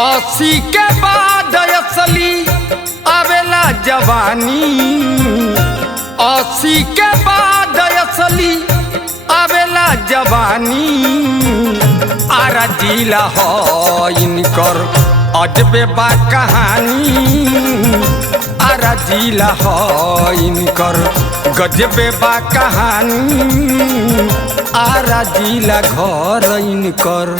80 के बाद असली आवेला जवानी। 80 के बाद असली आवेला जवानी। आरा जिला हो इनकर अजबे बा कहानी। आरा जिला हो इनकर गजबे बा कहानी। आरा जिला घर इनकर।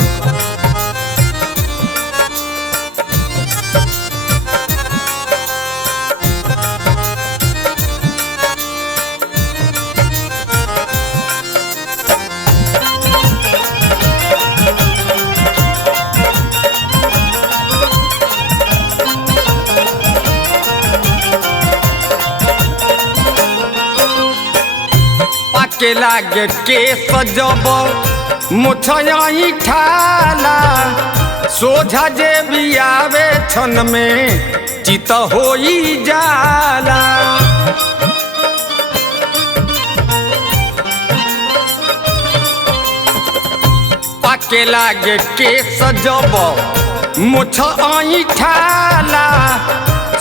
के लागे के सजब मुछयाई ठाला। सोझा जे भी आवे छन में चित होई जाला। पाके लागे के सजब मुछयाई ठाला।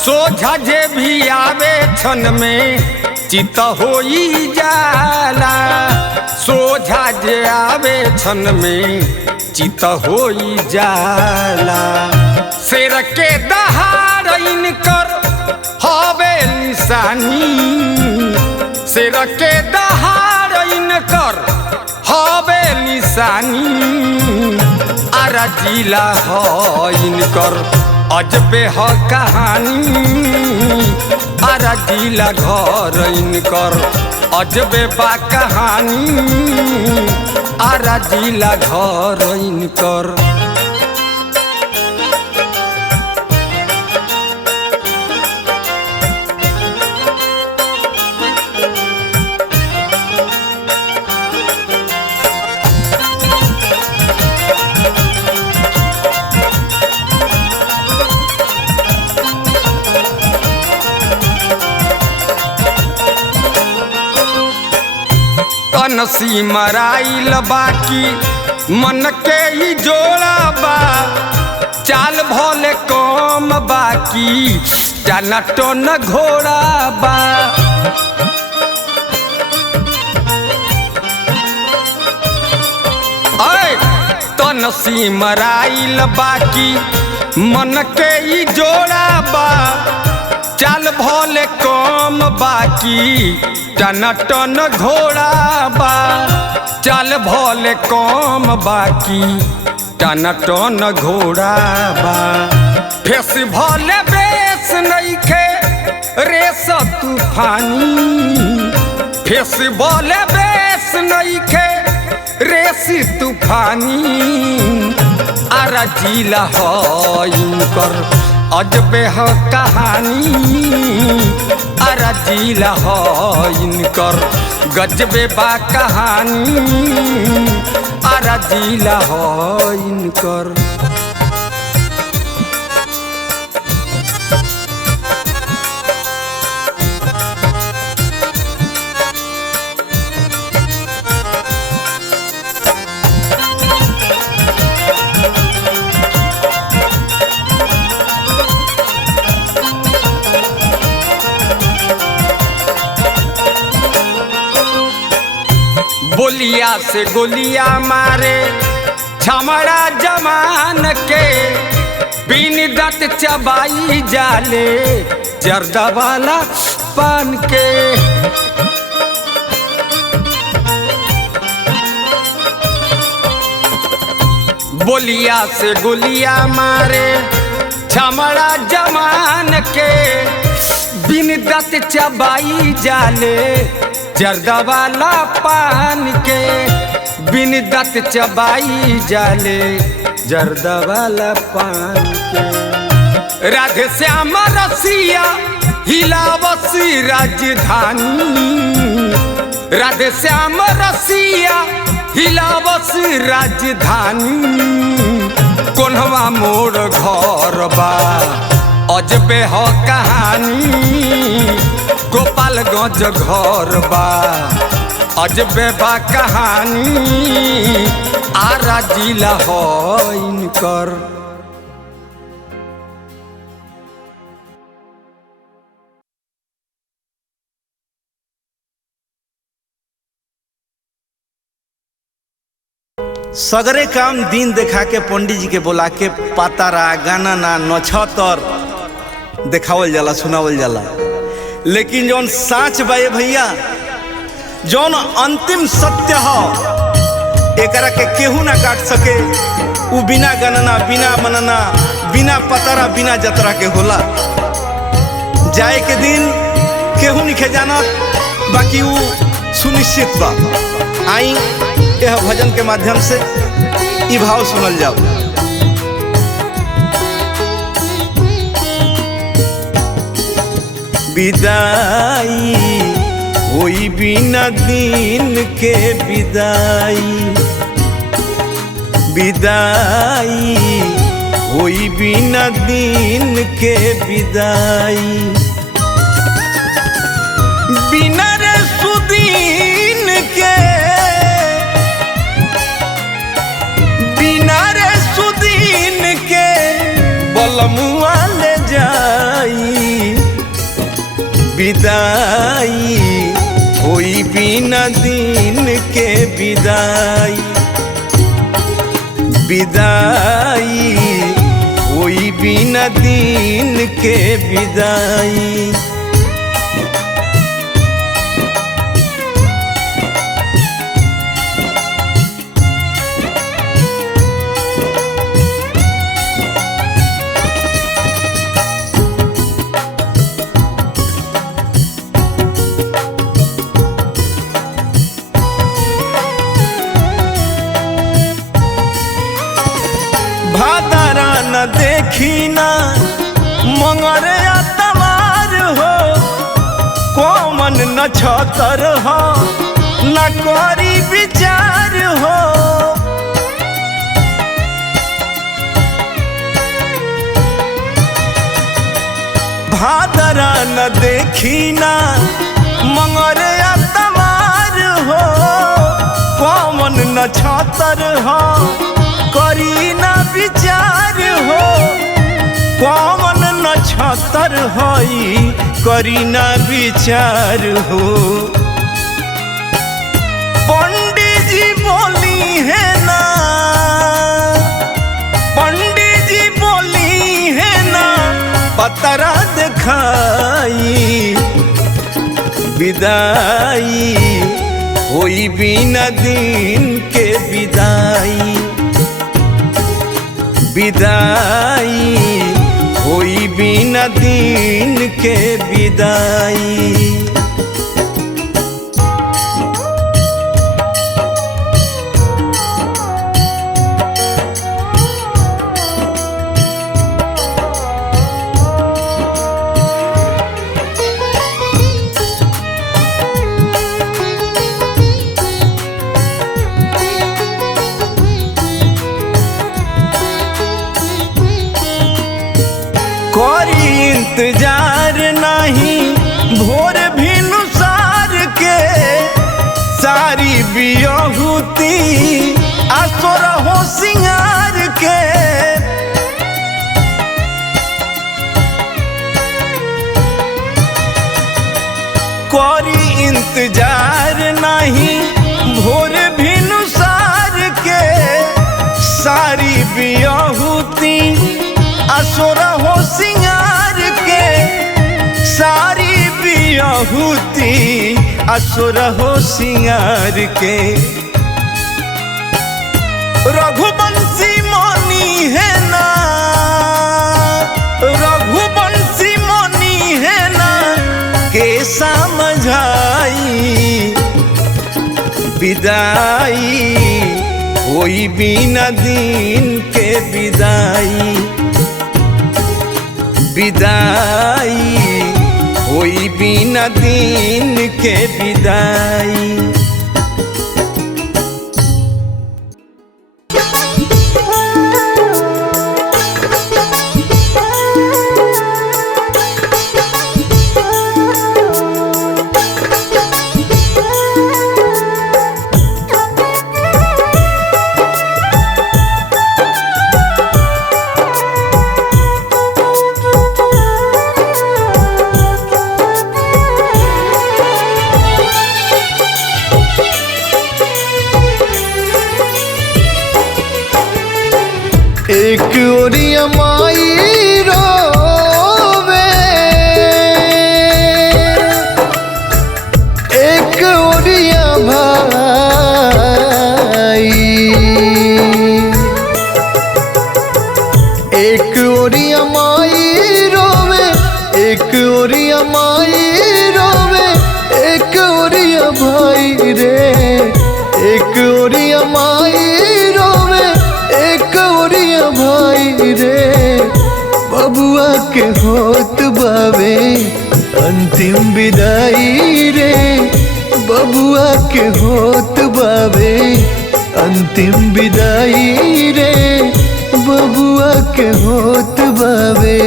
सोझा जे भी आवे छन में चित होई जाला। सोझा जे आवे छन में चित होई जाला। शेर के दहाड़ इनकर हवे निशानी। शेर के दहाड़ इनकर हवे निशानी। आरा जिला हो इनकर अजबे हो कहानी। आरा जिला घर इनकर अजबे बा कहानी। आरा जिला घर इनकर। नसी मराइल बाकी मन के ही जोड़ा बा। चाल भोले कम बाकी जाना तो न घोड़ा बा। तो नसी मराइल बाकी मन के ही जोड़ा बा। चाल भोले कम बाकी टन टन घोड़ा बा। चाल भोले कम बाकी टन टन घोड़ा बा। फेस भोले बेस नइखे रेस तूफानी। फेस भोले बेस नइखे रेस तूफानी। आरा जिला हो इनकर अजबे हो कहानी। आरा जिला हो इनकर गजबे बा कहानी। आरा जिला हो इनकर। बोलिया से गोलिया मारे छमड़ा जमान के। बिन दत चबाई जाले जर्दा वाला पान के। बोलिया से गोलिया मारे छमड़ा जमान के। बिन दत चबाई जाले जर्दा वाला पान के। बिन दत चबाई जाले जर्दा वाला पान के। राधे श्याम रसिया हिलावसी राजधानी। राधे श्याम रसिया हिलावसी राजधानी। कोन्हवा मोड़ घर बा अजबे हो कहानी। गोपालगंज घर बा अजबे बा कहानी। आरा जिला हो इनकर। सगरे काम दिन देखा के पंडित जी के बोला के पातारा गाना ना नछतर देखावल जाला सुनावल जाला। लेकिन जौन साच बा भैया, जौन अंतिम सत्य हो एकरा के केहू ना काट सके। उ बिना गणना बिना मनना बिना पतारा बिना जतरा के होला। जाए के दिन केहू नहीं जानत, बाकी उ सुनिश्चित बा। आई यह भजन के माध्यम से ई भाव सुनल जाओ। विदाई होई बिना दिन के विदाई, विदाई होई बिना दिन के विदाई, बिना रे सुदीन के, बिना रे सुदीन के बलमुआ ले जाई। विदाई होई बिना दिन के विदाई, विदाई होई बिना दिन के विदाई। भादरा न देखी ना मंगरे तवार हो, कोमन न छतर हो न करी विचार हो। भादरा न देखी ना मंगरे तवार हो, कोमन न छतर हो करी ना विचार हो। कौन नक्षत्र हई करी ना विचार हो। पंडित जी बोली है ना, पंडित जी बोली है ना पतरा दिखाई। विदाई होई बिना दिन के विदाई, विदाई होई बिना दिन के विदाई। कोई इंतजार नहीं भोर भी नुसार के, सारी बियहुती आसोर हो सिंगार के। कोई इंतजार नहीं भोर भी नुसार के, सारी बियहुती असुर हो सिंगार के। सारी बियहुती असुर हो सिंगार के। रघुवंशी मनी है ना, रघुवंशी मनी है ना के समझाई। विदाई होई बिना दिन के विदाई, विदाई होई बिना दिन के विदाई। एक ओरिया माई रोवे, एक ओरिया भाई, एक ओरिया माई रोवे, एक ओरिया माई रोवे, एक ओरिया भाई रे, एक ओरिया माई रोवे, एक ओरिया भाई रे। बबुआ के होत बावे अंतिम विदाई रे, बबुआ के होत बावे अंतिम विदाई रे, बबुआ के होत बावे।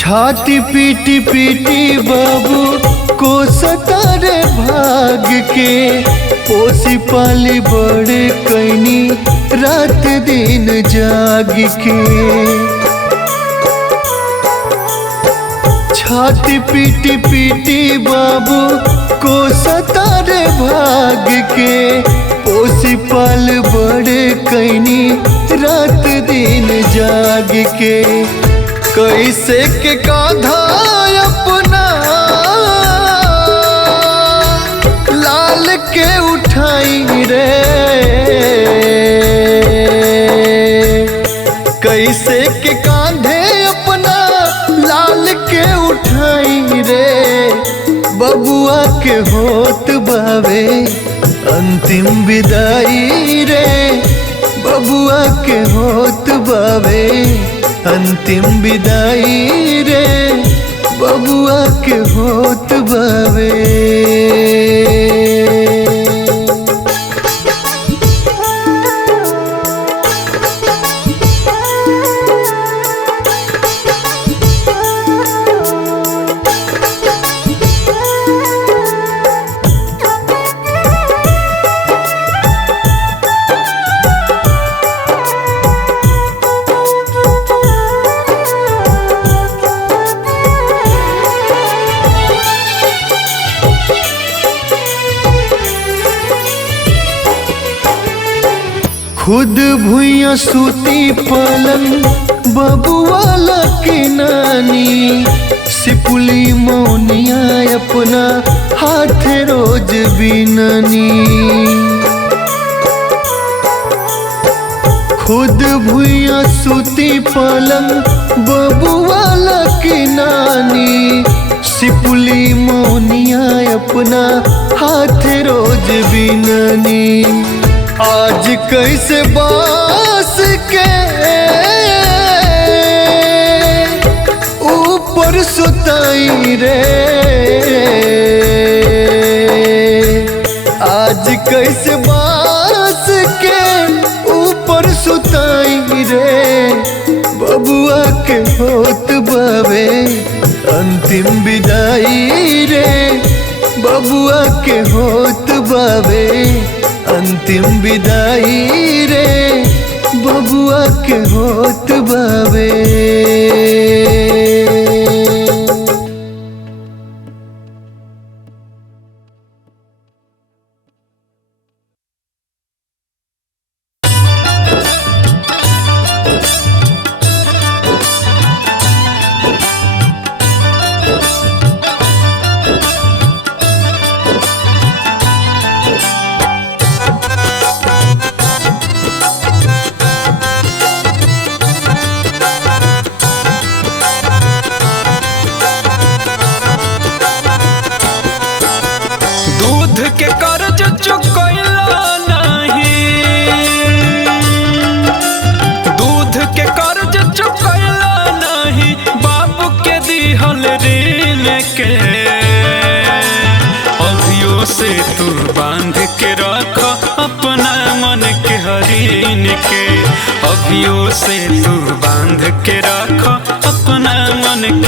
छाती पीटी पीटी बाबू को सतारे भाग के, पोसी पाली बड़े कैनी रात दिन जाग के। छाती पीटी पीटी बाबू को सतारे भाग के, पोसी पाल बड़े कैनी रात दिन जाग के। कैसे के कांधा अपना लाल के उठाई रे, कैसे के कांधे अपना लाल के उठाई रे। बबुआ के होत बावे अंतिम विदाई रे, बबुआ के होत बावे अंतिम विदाई रे, बबुआ के होत बावे। खुद भुइया सूती पलंग बबुआ के नानी, सिपुली मौनिया अपना हाथ रोज बिननी। खुद भुइया सूती पलंग बबुआ के नानी, सिपुली मौनिया अपना हाथ रोज बिननी। आज कैसे बास के ऊपर सुताई रे, आज कैसे बास के ऊपर सुताई रे। बबुआ के होत बावे अंतिम विदाई रे, बबुआ के होत बावे अंतिम विदाई रे, बबुआ के होत बावे। अभियो से तू बांध के रख अपना मन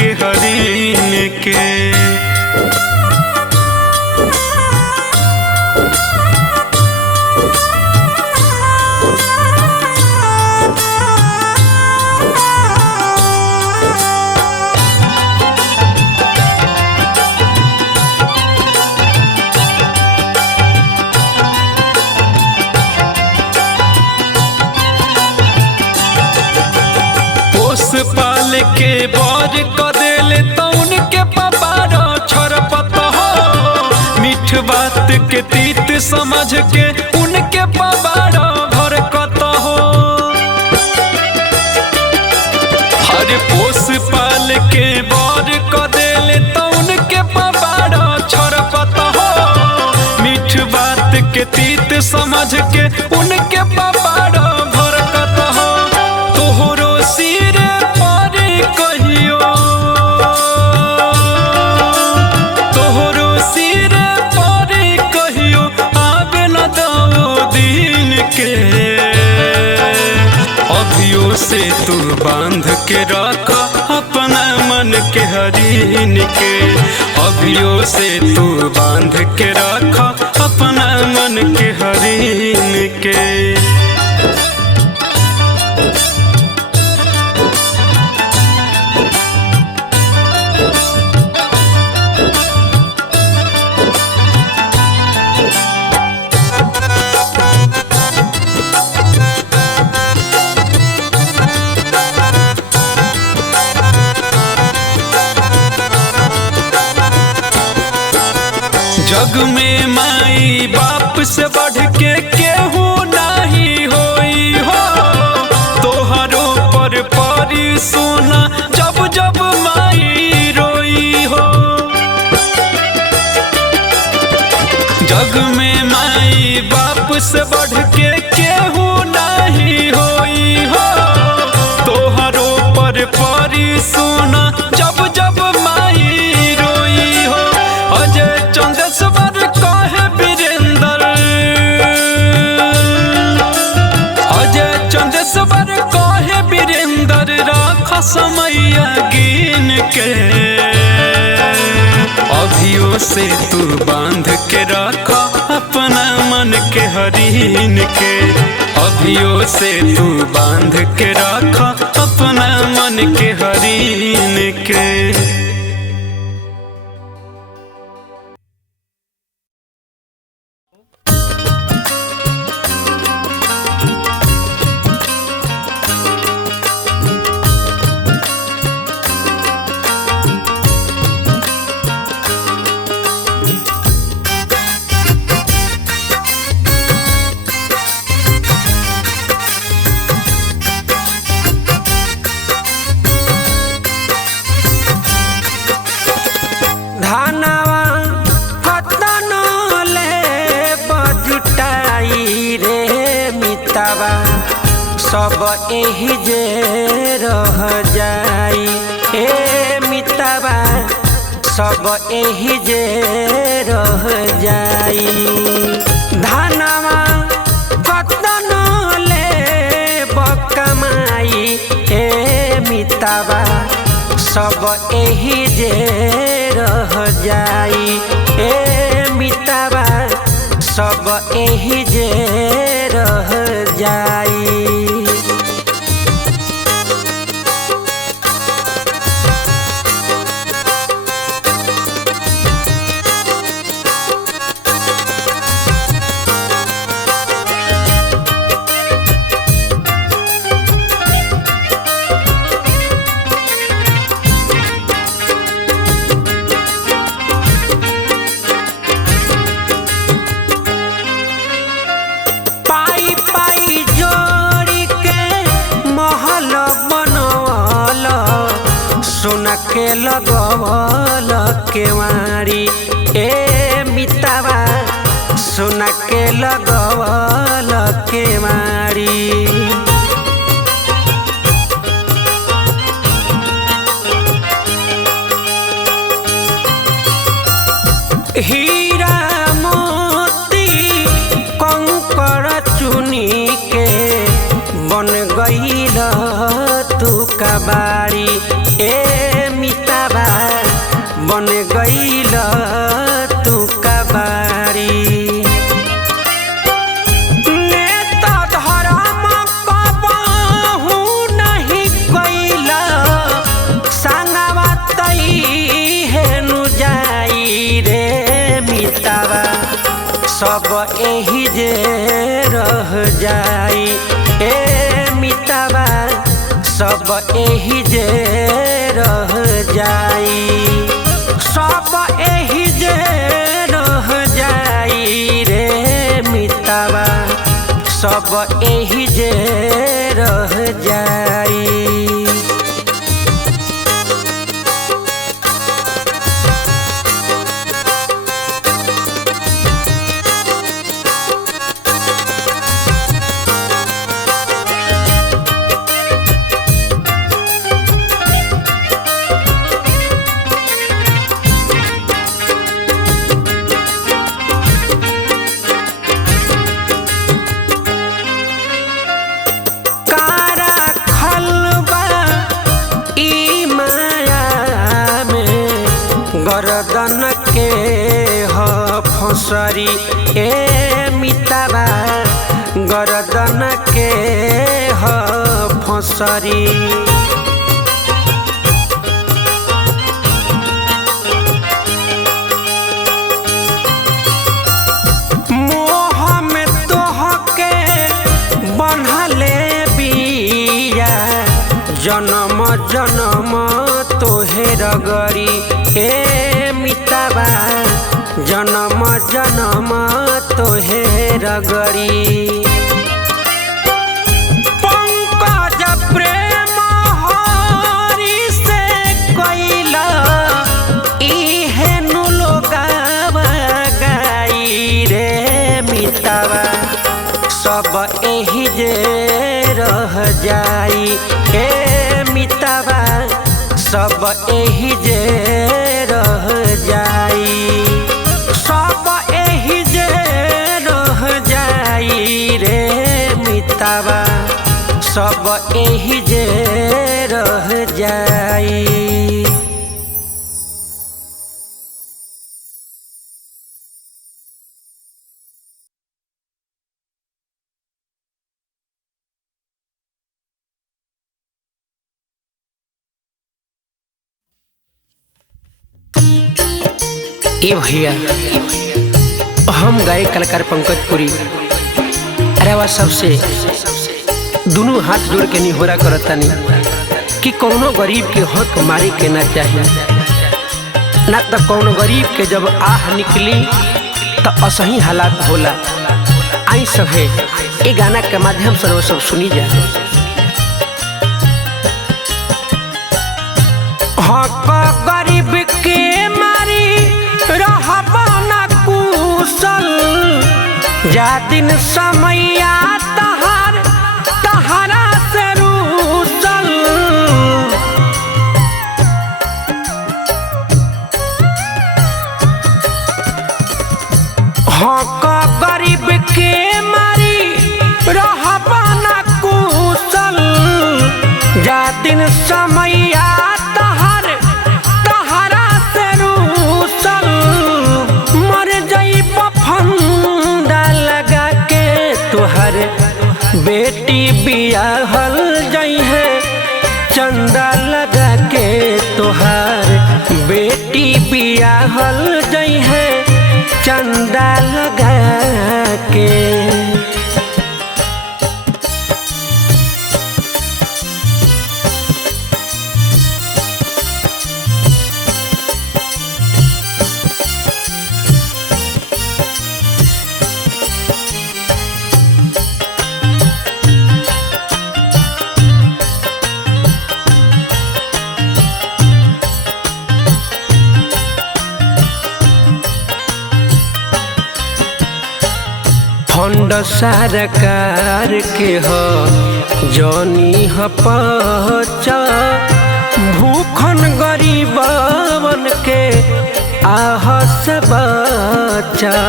पाल के बर क देले तो उनके पबारो छरपत हो। मीठ बात के तीत समझ के उनके पबारो भरकत हो। हर पोस पाल के बर क देले तो उनके पबारो छरपत हो। मीठ बात के तीत समझ के उनके पबारो भरकत हो। तोहरो सिर पर कहियो, तोहरो सिर पर कहियो आवे न दो दिन के। अभियो से तू बांध के रख अपना मन के हरीन के। अभियो से तू बांध के रख अपना मन के हरीन के। जग में माई बाप से बढ़ के केहू नहीं होई हो। तोहरो पर परी सोना जब जब माई रोई हो। जग में माई बाप से बढ़ के केहू नहीं होई हो। तोहरो पर परी सोना जब जब माई रोई हो। अजय चंदेश्वर कहे वीरेंद्र, अजय चंदेश्वर कहे वीरेंद्र राख समैया गिन के। अभियो से तू बांध के रख अपना मन के हरीन के। अभियो से तू बांध के रख अपना मन के हरीन के। सब एही जे रह जाई ए मिताबा। सब एही जे रह जाई। धनवा कतन ले बकमाई ए मिताबा। सब एही जे रह जाई ए मिताबा। सब एही जे रह जाई। के लगवल केवाड़ी ए मिताबा। सोना के लगवल केवाड़ी। हीरा मोती कंकर चुनी के बन गईल तू कबाड़ी ए मिताबा। बन गईल तू कबाड़ी। नेता धर्म कबहू नहीं कईल। संगवा तई हेनु जाई रे मिताबा। सब एही जे रह जाई ए मिताबा। सब एही जे रह जाई, सब एही जे रह जाई रे मितावा, सब एही जे रह जाई। गर्दन के ह फसरी ए मितावा, गर्दन के ह फसरी। मोह में तोहके बन्हले बिया, जन्म जन्म तोहे रगरी ए मितावा, जन्म जन्म तोहे रगरी। पंकज प्रेम हरि से कैला इहे नु लोगावा गाई रे मितावा, सब एही जे रह जाई ए मितावा, सब एही जे रह जाई, सब एही जे रह जाई रे मितावा, सब एही जे रह जाई। ए भैया, हम गायक कलाकार पंकज पुरी अरे सबसे दोनों हाथ जोड़ के निहोरा करतानी कि कौनो गरीब के हक मारे के ना चाहिए, ना तो कौनो गरीब के जब आह निकली तो असही हालात होला। आई सभे ए गाना के माध्यम से सब सुनी जा। हक गरीब के मारी रहबा ना कुशल, जा दिन समैया तहार तहारा से रूसल। हक गरीब के मारी रहबा ना कुशल, जा दिन समैया तहार तहारा से रूसल। मर जाइब फंदा लगा के तुहर बेटी बियाहल जाई है, चंदा लगा के तुहार बेटी बियाहल जाई है, चंदा लगा के। फंड सरकार के हो जनी ह पचा, भूखन गरीबन के आह से बचा।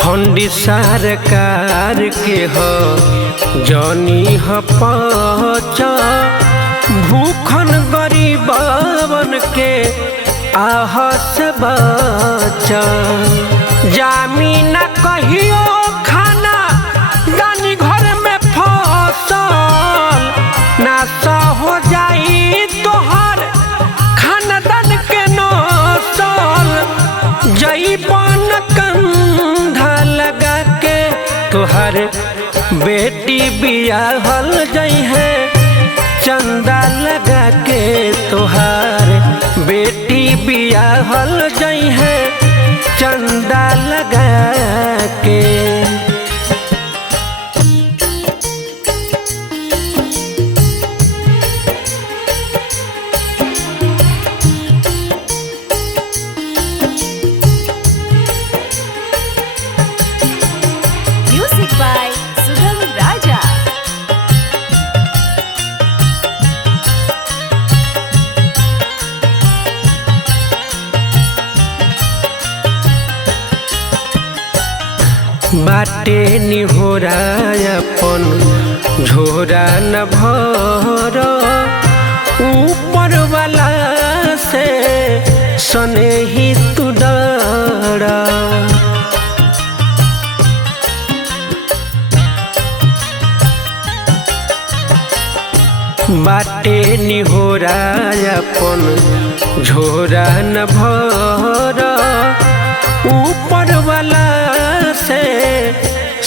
फंड सरकार के हो जनी ह पचा, भूखन गरीबन के आह से बचा। जामीन कहियो खाना दानी घर में फसल, नासा हो जाई तोहर खानदान के नसल। जईबन कंधा तोहर बेटी बियाहल जई है चंदा लगा के तोहार बेटी बियाहल जई है चंदा लगा के। Music by Sugam Raja. बाटे निहोरा अपन झोरा न भर ऊपर वाला से सने ही तू डरा। बाटे निहोरा अपन झोरा न भर ऊपर वाला से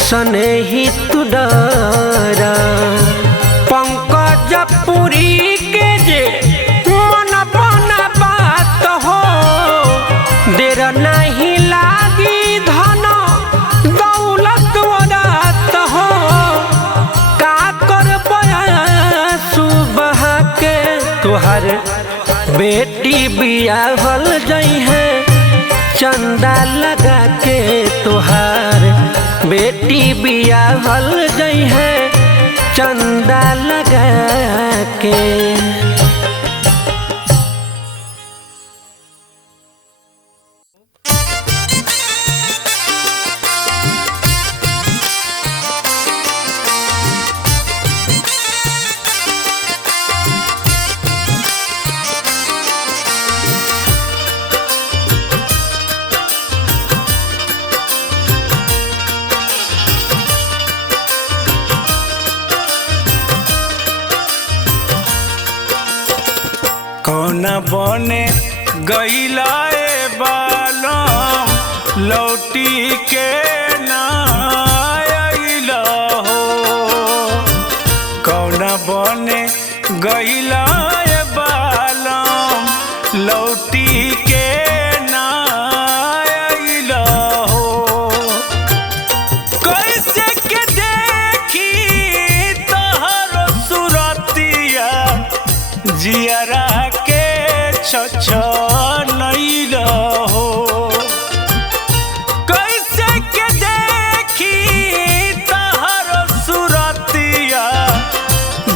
सने ही तू डरा। पंकज पुरी के जे मन बना बात हो देर नहीं लागी धन दौलत वरात हो का कर सुबह के तोहर बेटी बियाहल जई है चंदा लगा के तोहार बेटी बियाहल जई है चंदा लगा के। कौना बने गईला ए बालम लौटी के ना आइला हो। कौना बने गईला ए बालम लौटी के ना आइला हो। कैसे के देखी तोहर सुरतिया जियरा के छछनैल हो। कैसे के देखी तोहर सुरतिया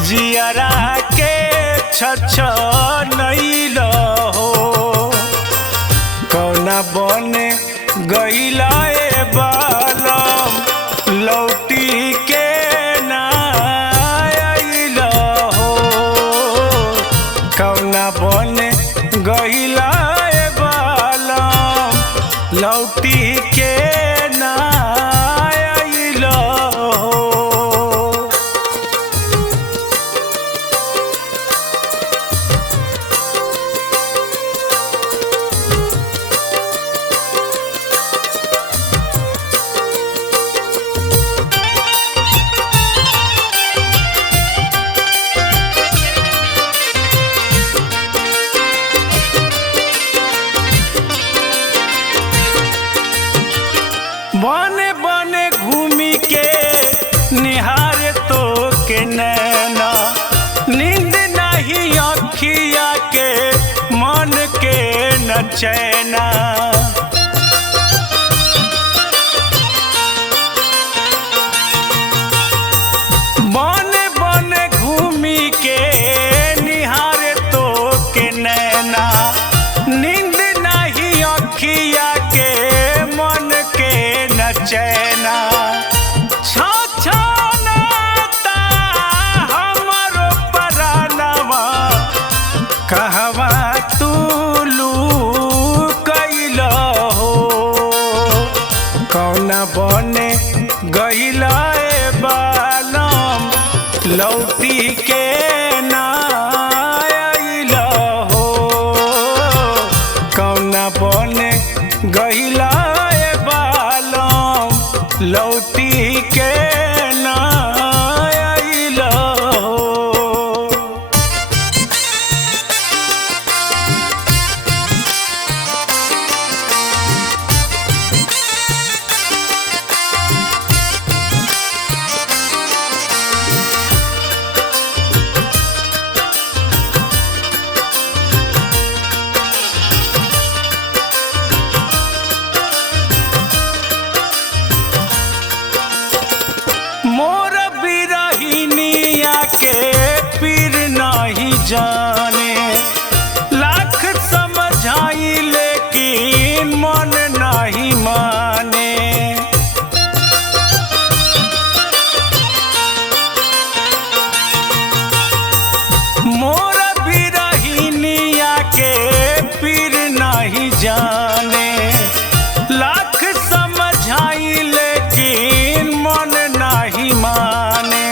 जियरा के छछनैल हो। कौना बने गईला ए बालम लौटी के ना आइल हो। कौना बने गईला ए बालम लौटी के ना आइल हो। बने बने घूमी के निहारे तो के नैना नींद नहीं अखिया के मन के न चैना। बने बने घूमी के निहारे तो के नैना नींद नहीं अखिया के मन के न चैना। छछनाता हमरो परानवा कहवा तू लुकैल हो। कौना बने गईला ए बालम लौटी के ना आइल हो। कौना बने गईला ए बालम लौटी के ना आइला हो। मोर बिरहिनिया के पीर नहीं जाने, लाख समझाई लेकिन मन नहीं माने। मोर बिरहिनिया के पीर नहीं जाने, लाख समझाई लेकिन मन नहीं माने।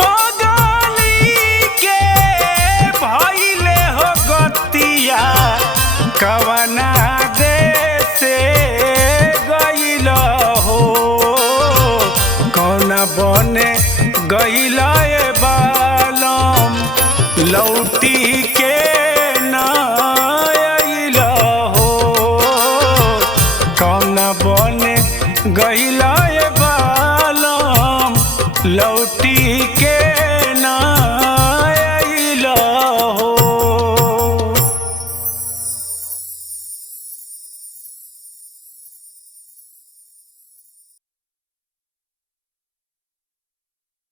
पगली के भइले हो गतिया, कवना देशे गइल हो। कौना बने गइल ए बालम, लौटी के ना आइल हो। कौना बने गइल ए बालम, लौटी के